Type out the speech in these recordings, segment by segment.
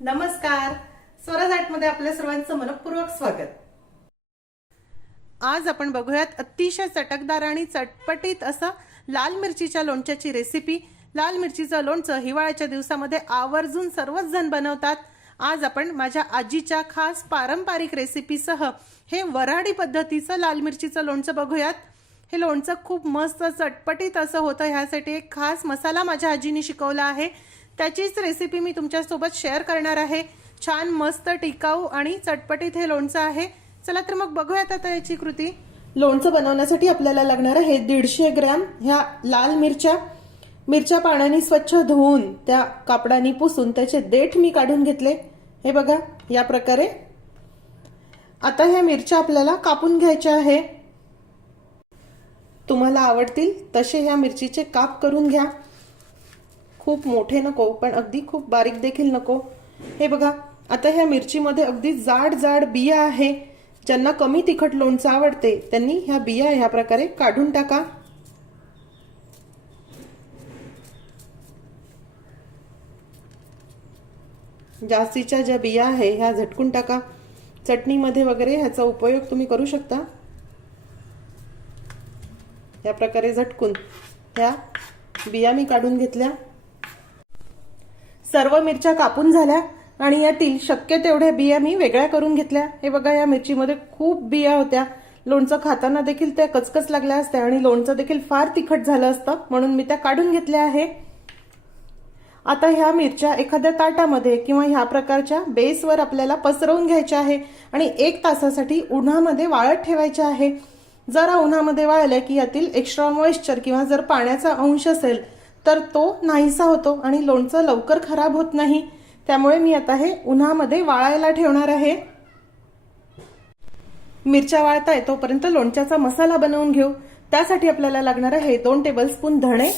नमस्कार. स्वराज आर्टमध्ये आपल्या सर्वांचं मनपूर्वक स्वागत. आज आपण बघूयात अतिशय चटकदार आणि चटपटीत असं लाल मिरचीच्या लोणच्याची रेसिपी. लाल मिरचीचं लोणचं हिवाळ्याच्या दिवसामध्ये आवर्जून सर्वच जण बनवतात. आज आपण माझ्या आजीच्या खास पारंपरिक रेसिपीसह हे वऱ्हाडी पद्धतीचं लाल मिरचीचं लोणचं बघूयात. हे लोणचं खूप मस्त चटपटीत असं होतं. ह्यासाठी एक खास मसाला माझ्या आजीने शिकवला आहे. त्याचीच रेसिपी मी तुमच्यासोबत शेअर करणार आहे. छान मस्त टिकाऊ आणि चटपटीत हे लोणचं आहे. चला तर मग बघूयात आता याची कृती. लोणचं बनवण्यासाठी आपल्याला लागणार आहे 150 ग्रॅम ह्या लाल मिरच्या पाण्याने स्वच्छ धुवून त्या कापडाने पुसून त्याचे देठ मी काढून घेतले. हे बघा या प्रकारे. आता ह्या मिरच्या आपल्याला कापून घ्यायच्या आहे. तुम्हाला आवडतील तसे ह्या मिरचीचे काप करून घ्या. खूप मोठे नको पण अगदी खूप बारीक देखील नको. हे बघा आता ह्या मिरचीमध्ये अगदी जाड जाड बिया आहे. ज्यांना कमी तिखट लोणचं आवडते त्यांनी ह्या बिया ह्या प्रकारे काढून टाका. जास्तीच्या ज्या बिया आहे ह्या झटकून टाका. चटणीमध्ये वगैरे ह्याचा उपयोग तुम्ही करू शकता. या प्रकारे झटकून ह्या बिया मी काढून घेतल्या. सर्व मिरच्या कापून झाल्या आणि यातील शक्य तेवढ्या बिया मी वेगळ्या करून घेतल्या. हे बघा या मिरचीमध्ये खूप बिया होत्या. लोणचं खाताना देखील त्या कचकच लागल्या असत्या आणि लोणचं देखील फार तिखट झालं असतं, म्हणून मी त्या काढून घेतल्या आहे. आता ह्या मिरच्या एखाद्या ताटामध्ये किंवा ह्या प्रकारच्या बेसवर आपल्याला पसरवून घ्यायच्या आहे आणि 1 तासासाठी उन्हामध्ये वाळत ठेवायच्या आहे. जरा उन्हामध्ये वाळल्या की यातील एक्स्ट्रा मॉइश्चर किंवा जर पाण्याचा अंश असेल तर तो नाहीसा होतो आणि लोणचं लवकर खराब होत नाही. त्यामुळे मी आता हे उन्हामध्ये वाळायला ठेवणार आहे. मिरच्या वाळताय तोपर्यंत लोणच्याचा मसाला बनवून घेऊ. त्यासाठी आपल्याला लागणार आहे 2 टेबलस्पून धणे,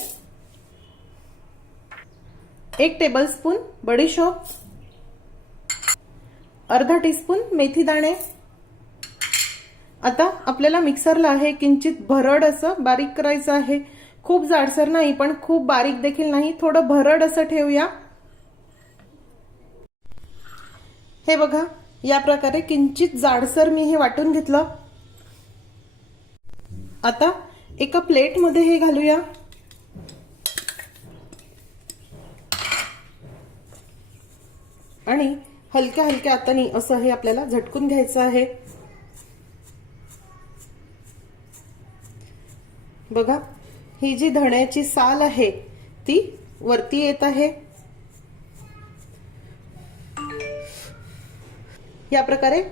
1 टेबलस्पून बडीशोप, अर्धा टीस्पून मेथी दाणे. आता आपल्याला मिक्सरला हे किंचित भरड असं बारीक करायचं आहे. खूप जाडसर नाही पण खूप बारीक देखील नाही, थोडं भरड असं ठेवूया. हे बघा या प्रकारे किंचित जाडसर मी हे वाटून घेतलं. आता एका प्लेटमध्ये हे घालूया. आणि हलक्या हलक्या हाताने असं हे आपल्याला झटकून घ्यायचं आहे. बघा ही जी धण्याची साल आहे ती वरती येत आहे. या प्रकारे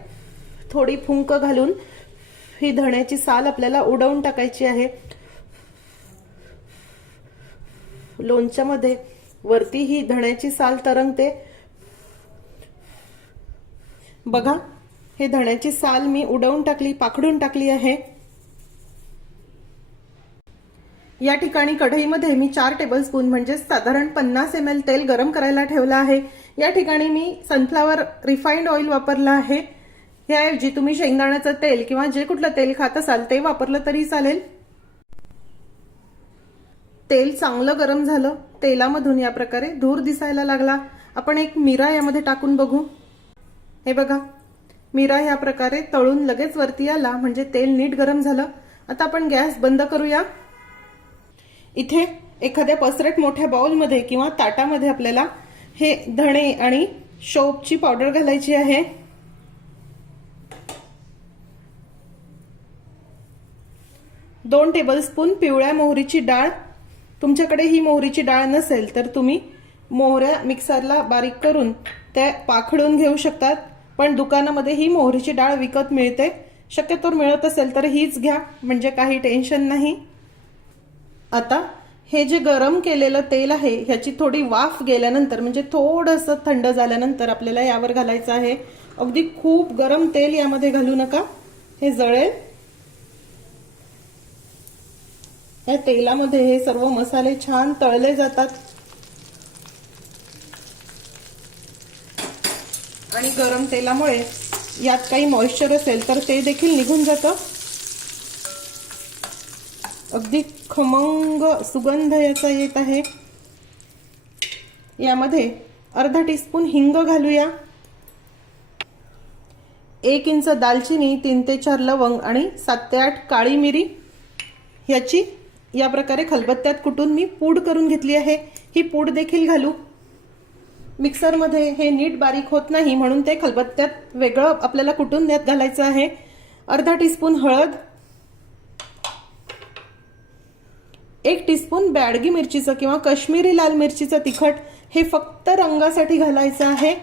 थोडी फुंक घालून ही धण्याची साल आपल्याला उडवून टाकायची आहे. लोणच्यामध्ये वरती ही धण्याची साल तरंगते. बघा हे धण्याची साल मी उडवून टाकली, पाखडून टाकली आहे. या ठिकाणी कढईमध्ये मी 4 टेबलस्पून म्हणजे साधारण 50 ml तेल गरम करायला ठेवलं आहे. या ठिकाणी मी सनफ्लॉवर रिफाइंड ऑइल वापरलं आहे. याऐवजी तुम्ही शेंगदाण्याचं तेल किंवा जे कुठलं तेल खात असाल ते वापरलं तरी चालेल. तेल चांगलं गरम झालं. तेलामधून या प्रकारे धूर दिसायला लागला. आपण एक मिरा यामध्ये टाकून बघू. हे बघा मिरा या प्रकारे तळून लगेच वरती आला म्हणजे तेल नीट गरम झालं. आता आपण गॅस बंद करूया. इथे एखाद्या पसरट मोठ्या बाउलमध्ये किंवा ताटामध्ये आपल्याला हे धणे आणि शोपची पावडर घालायची आहे. दोन टेबलस्पून पिवळ्या मोहरीची डाळ. तुमच्याकडे ही मोहरीची डाळ नसेल तर तुम्ही मोहऱ्या मिक्सरला बारीक करून त्या पाखडून घेऊ शकतात, पण दुकानामध्ये ही मोहरीची डाळ विकत मिळते. शक्यतो मिळत असेल तर हीच घ्या म्हणजे काही टेन्शन नाही. आता हे जे गरम केलेलं तेल आहे ह्याची थोडी वाफ गेल्यानंतर म्हणजे थोडंसं थंड झाल्यानंतर आपल्याला यावर घालायचं आहे. अगदी खूप गरम तेल यामध्ये घालू नका, हे जळेल. या तेलामध्ये हे सर्व मसाले छान तळले जातात आणि गरम तेलामुळे यात काही मॉइश्चर असेल तर ते देखील निघून जातं. अगदी खमंग सुगंध याचा येत आहे. यामध्ये अर्धा टीस्पून हिंग घालूया, 1 इंच दालचिनी, 3 ते 4 लवंग आणि 7 ते 8 काळी मिरी याची या प्रकारे खलबत्त्यात कुटून मी पूड करून घेतली आहे। ही पूड देखील घालू। मिक्सरमध्ये हे नीट बारीक होत नाही म्हणून ते खलबत्त्यात वेगळं आपल्याला कुटून त्यात घालायचं आहे। अर्धा टीस्पून हळद, 1 टीस्पून बॅडगी मिरचीचं किंवा काश्मीरी लाल मिरचीचं तिखट, हे फक्त रंगासाठी घालायचं आहे।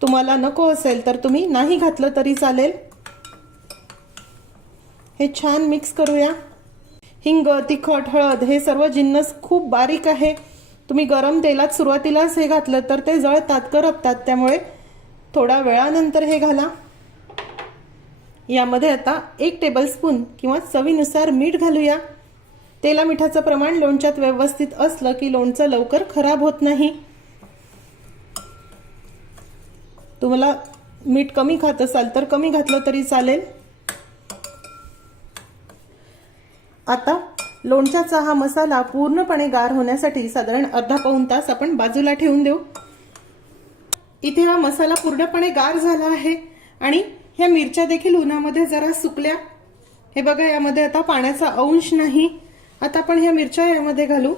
तुम्हाला नको असेल तर तुम्ही नाही घातलं तरी चालेल। हे छान मिक्स करूया। हिंग, तिखट, हळद हे सर्व जिन्नस खूप बारीक आहे। तुम्ही गरम तेलात सुरुवातीलाच हे घातलं तर ते जळतात, करपतात, त्यामुळे थोडा वेळानंतर हे घाला। यामध्ये आता 1 टेबलस्पून किंवा चवीनुसार मीठ घालूया। तेला मिठाचं प्रमाण लोणच्यात व्यवस्थित असलं की लोणचं लवकर खराब होत नाही। तुम्हाला मीठ कमी खात असाल तर कमी घातलं तरी चालेल। आता लोणच्याचा हा मसाला पूर्णपणे गार होण्यासाठी साधारण अर्धा पाऊण तास आपण बाजूला ठेवून देऊ। इथे हा मसाला पूर्णपणे गार झाला आहे आणि ह्या मिरच्या देखील उन्हामध्ये जरा सुकल्या। हे बघा, यामध्ये आता पाण्याचा अंश नाही। आता आपण ह्या मिरच्या यामध्ये घालू।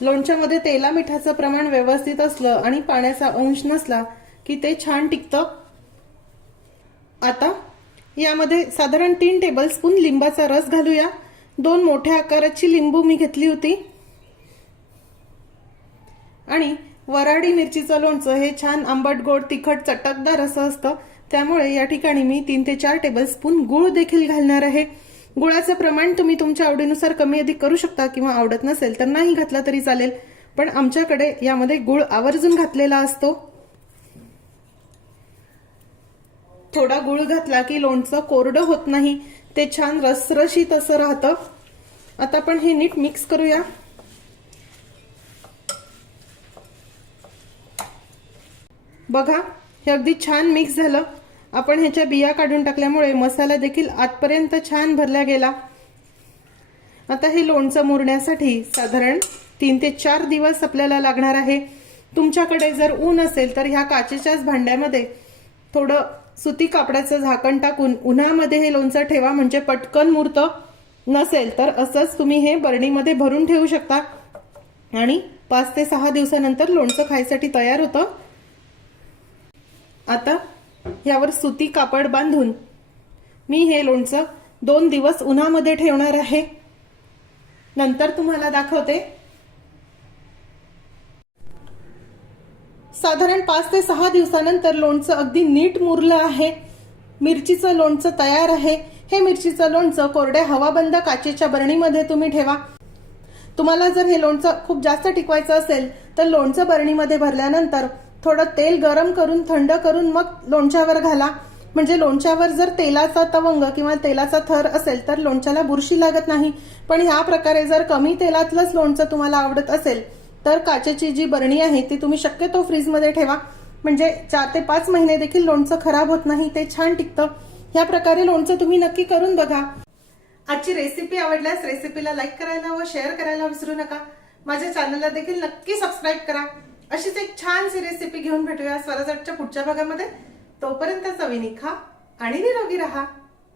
लोणच्यामध्ये तेला मिठाचं प्रमाण व्यवस्थित असलं आणि पाण्याचा अंश नसला की ते छान टिकतं। आता यामध्ये साधारण 3 टेबलस्पून लिंबाचा रस घालूया। 2 मोठ्या आकाराची लिंबू मी घेतली होती आणि वराडी मिरचीचं लोणचं हे छान आंबट, गोड, तिखट, चटकदार असं असतं, त्यामुळे या ठिकाणी मी 3 ते 4 टेबलस्पून गूळ देखील घालणार आहे। गुळाचं प्रमाण तुम्ही तुमच्या आवडीनुसार कमी अधिक करू शकता किंवा आवडत नसेल तर नाही घातला तरी चालेल, पण आमच्याकडे यामध्ये गूळ आवर्जून घातलेला असतो। थोडा गूळ घातला की लोणचं कोरडं होत नाही, ते छान रसरशीत असं राहतं। आता आपण हे नीट मिक्स करूया। बघा, हे अगदी छान मिक्स झालं। आपण ह्याच्या बिया काढून टाकल्यामुळे मसाला देखील आतपर्यंत छान भरला गेला। आता हे लोणचं मुरण्यासाठी साधारण 3 ते 4 दिवस आपल्याला लागणार आहे। तुमच्याकडे जर ऊन असेल तर ह्या काचेच्याच भांड्यामध्ये थोडं सुती कापडाचं झाकण टाकून उन्हामध्ये हे लोणचं ठेवा, म्हणजे पटकन मुरतं। नसेल तर असंच तुम्ही हे बरणीमध्ये भरून ठेवू शकता आणि 5 ते 6 दिवसानंतर लोणचं खायसाठी तयार होतं। आता यावर सुती कापड बांधून मी हे लोणचं 2 दिवस उन्हामध्ये ठेवणार आहे, नंतर तुम्हाला दाखवते। साधारण 5 ते 6 दिवसानंतर लोणचं अगदी नीट मुरलं आहे। मिरचीचं लोणचं तयार आहे। हे मिरचीचं लोणचं कोरड्या हवाबंद काचेच्या बरणीमध्ये तुम्ही ठेवा। तुम्हाला जर हे लोणचं खूप जास्त टिकवायचं असेल तर लोणचं बरणीमध्ये भरल्यानंतर थोडं तेल गरम करून थंड करून मग लोणच्यावर घाला, म्हणजे लोणच्यावर जर तेलाचा तवंग किंवा तेलाचा थर असेल तर लोणच्याला बुरशी लागत नाही। पण ह्या प्रकारे जर कमी तेलातलंच लोणचं तुम्हाला आवडत असेल तर काचेची जी बरणी आहे ती तुम्ही शक्यतो फ्रीजमध्ये ठेवा, म्हणजे 4 ते 5 महिने देखील लोणचं खराब होत नाही, ते छान टिकतं। ह्या प्रकारे लोणचं तुम्ही नक्की करून बघा। आजची रेसिपी आवडल्यास रेसिपीला लाईक करायला व शेअर करायला विसरू नका। माझ्या चॅनलला देखील नक्की सबस्क्राईब करा। अशीच एक छानशी रेसिपी घेऊन भेटूया स्वराजच्या पुढच्या भागामध्ये। तोपर्यंत चवीने खा आणि निरोगी राहा।